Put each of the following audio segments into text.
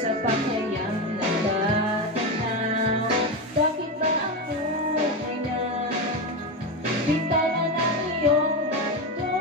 sa pakayang nagtatanaw. Bakit ba ako ay bintana ng iyong mundo?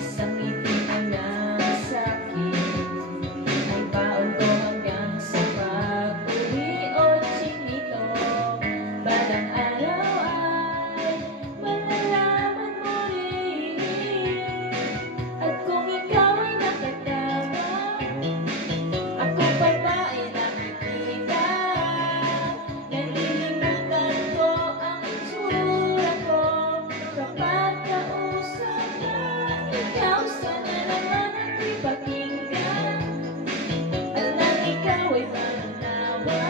Isang ngiti ang nasakit ay baon ko hanggang sa pag-uwi o chinito. Balang araw ay malalaman mo rin, at kung ikaw ay nakatama, ako pa ba ay nakikita? Nalilimutan ko ang itsura ko kapag kausap na ikaw. Sana naman ako'y pakinggan, at nang ikaw ay mananawan,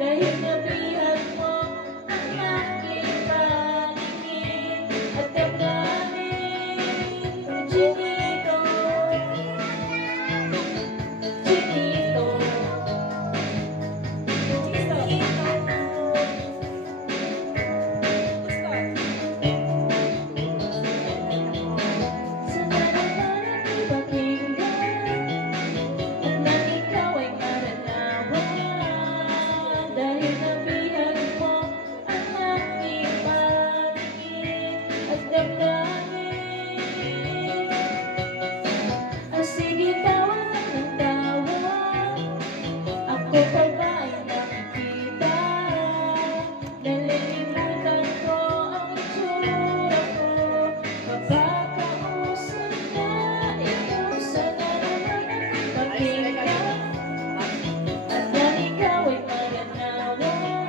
dahil nabihag mo ang aking paningin at damdamin. Chinito, Chinito, sana naman ako'y pakinggan, at nang ikaw ay maranawan, dahil nabihag mo ang aking paningin at damdamin. Sige, tawa na ng tawa, ako pa ba ay nakikita? Nalilimutan ko ang itsura ko kapag kausap na ikaw. Sana naman ako'y pakinggan, at nang ikaw ay maranawan,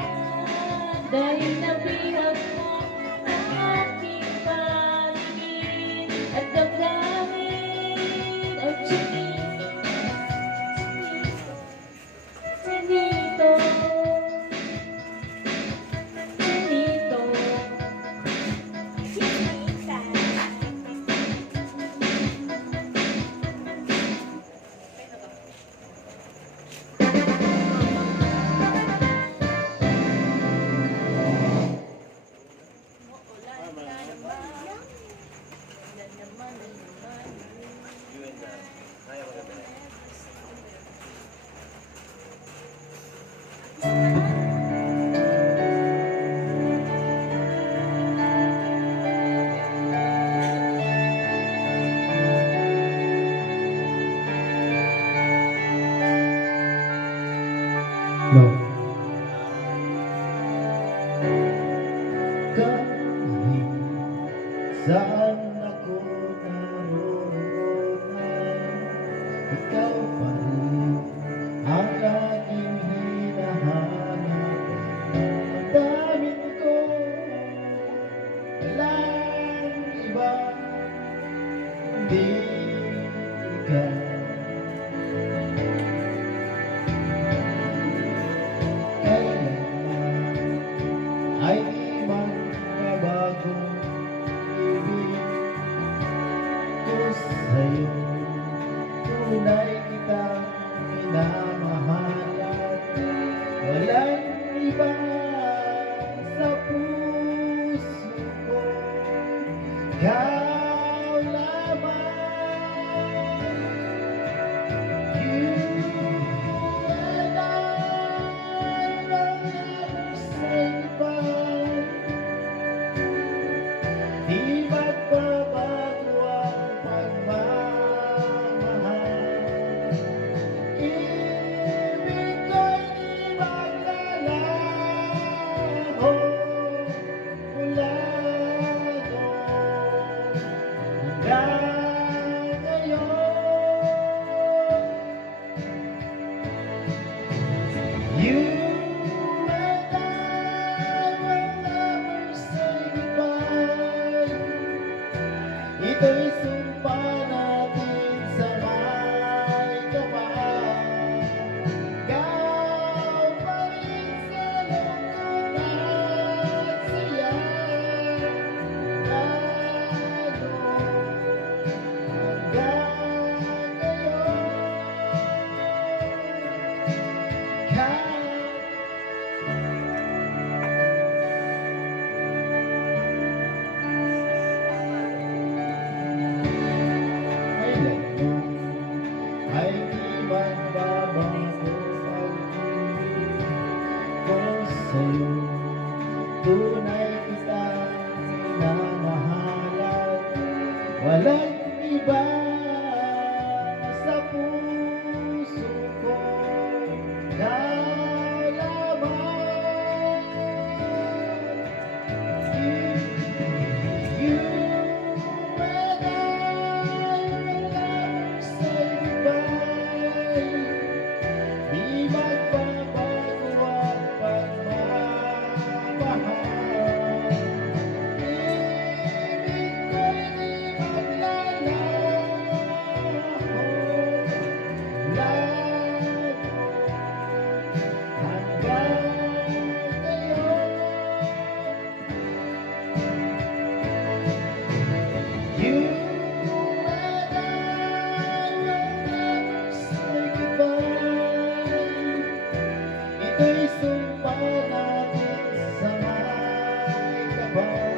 dahil nabihag mo ang aking paningin at damdamin. Oh, Chinito, Chinito, Chinito, Chinita. No. Kahit saan ako naroon ay ikaw pa rin ang laging hinahanap. Ang daming ko, walang iba kundi ikaw. Ay di magbabagong ibig ko sa'yo. Tunay kitang minamahalan, walang iba sa puso ko, ikaw lamang. You and I will never say goodbye. Di magbabago ang pagmamahal. In magbabago pag-ibig ko sa'yo. Tunay kitang minamahalan, walang iba sa puso ko lalaman. You and I will never say goodbye. Di magbabago ang pagmamahal. Ibig ko'y di maglalaho, lahat hanggang ngayon. You and I will never say goodbye. Ito'y sumpa natin sa may kapal.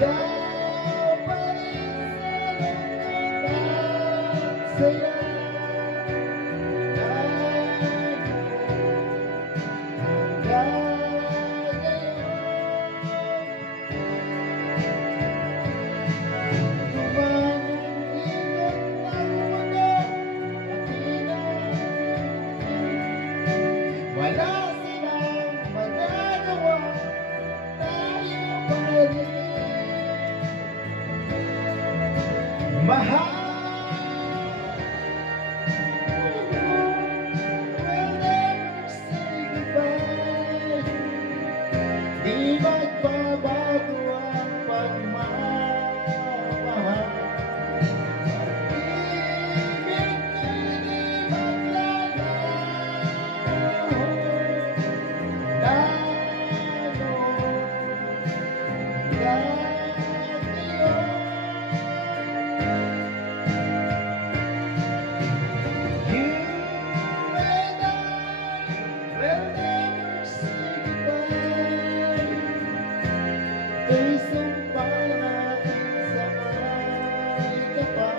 Ikaw pa rin sa lungkot at saya. Wala silang magagawa, tayo pa rin. Mahal, we'll never say goodbye. Di magbabago ang pagmamahal. Ibig ko'y di maglalaho, lalo hanggang ngayon. You and I will never say goodbye. Ito'y sumpa natin sa may kapal.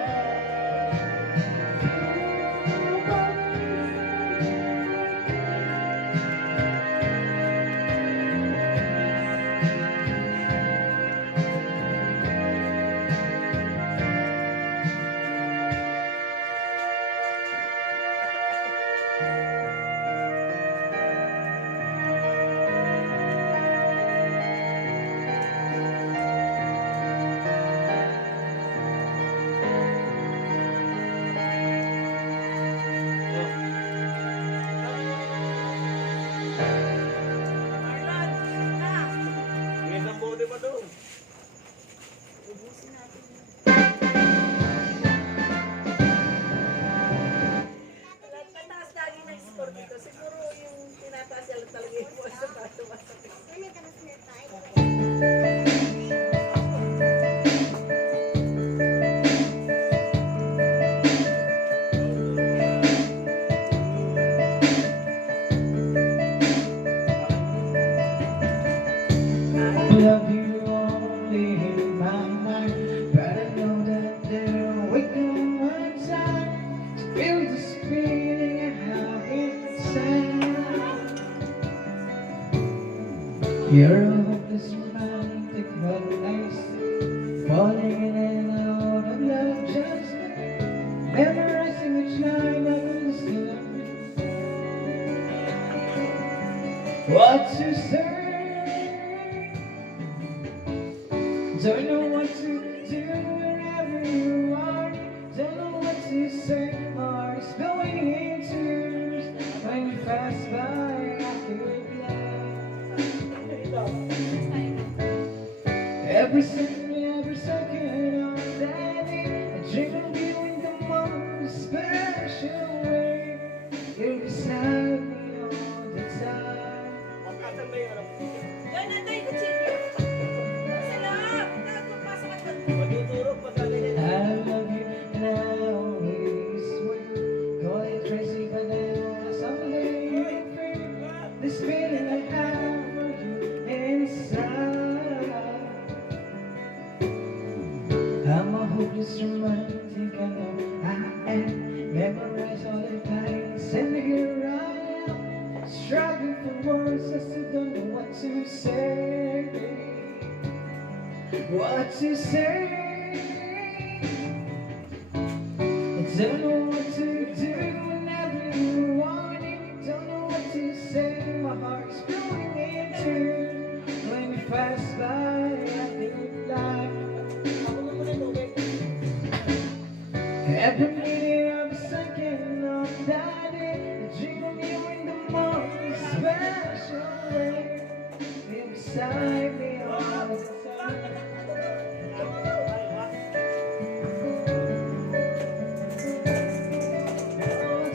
Mataas lagi ng score dito. Siguro yung tinataas yan talaga yung buwan sa basa-basa. Love you only in my mind, but I know that there will come one time to feel this feeling I have inside. You're a hopeless romantic, but nice, falling in and out of love just memorizing each line I understand. What to say? Don't know what to do wherever you are. Don't know what to say. My heart's spilling in tears when you pass by. I feel glad. Every second of that day, I dream of you in the most special way. You're beside me all the time. Yan, nantay ko chicken. Sa loob. Pasok at magtuturo pa galing. I love you and I always will. Call it crazy, but I know someday you'll feel this feeling I have for you inside. I'm a hopeless romantic, I know I am. memorize all the lines, and here I am, struggling for words. I still don't know what to say. What to say? I don't know what to do whenever you want it. Don't know what to say. My heart's going into when you pass by. I feel like every minute of a second of that day, I dream of you in the morning, special way. Feel beside me all the time. All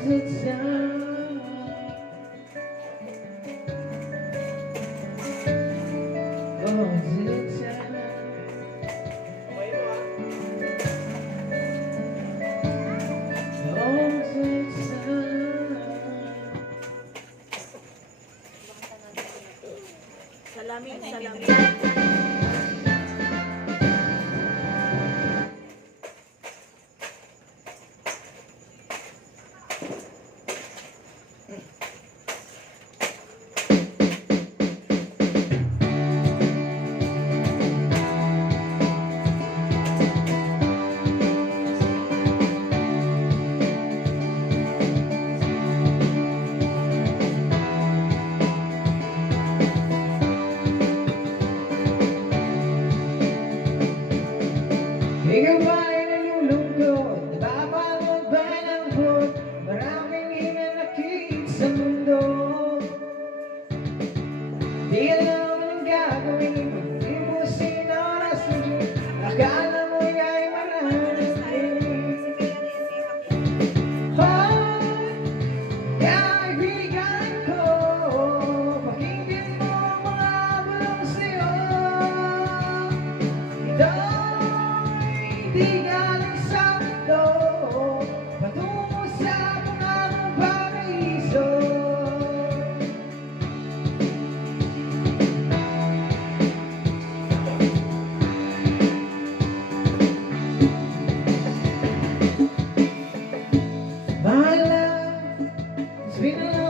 the time. All the time. All the time. Salamin, salamin. Ikaw ba'y nalulungkot? Napapagod ba ng buot? Maraming hinanakit sa mundo. Di alam anong gagawin pag di mo sinoras mo. Akala mo'y ay mararating. Hoy, kaibigan ko, pakinggan mo ang mga bulong sa'yo. Di galing sa mundo, patungo sa pangakong paraiso. My love, it's been a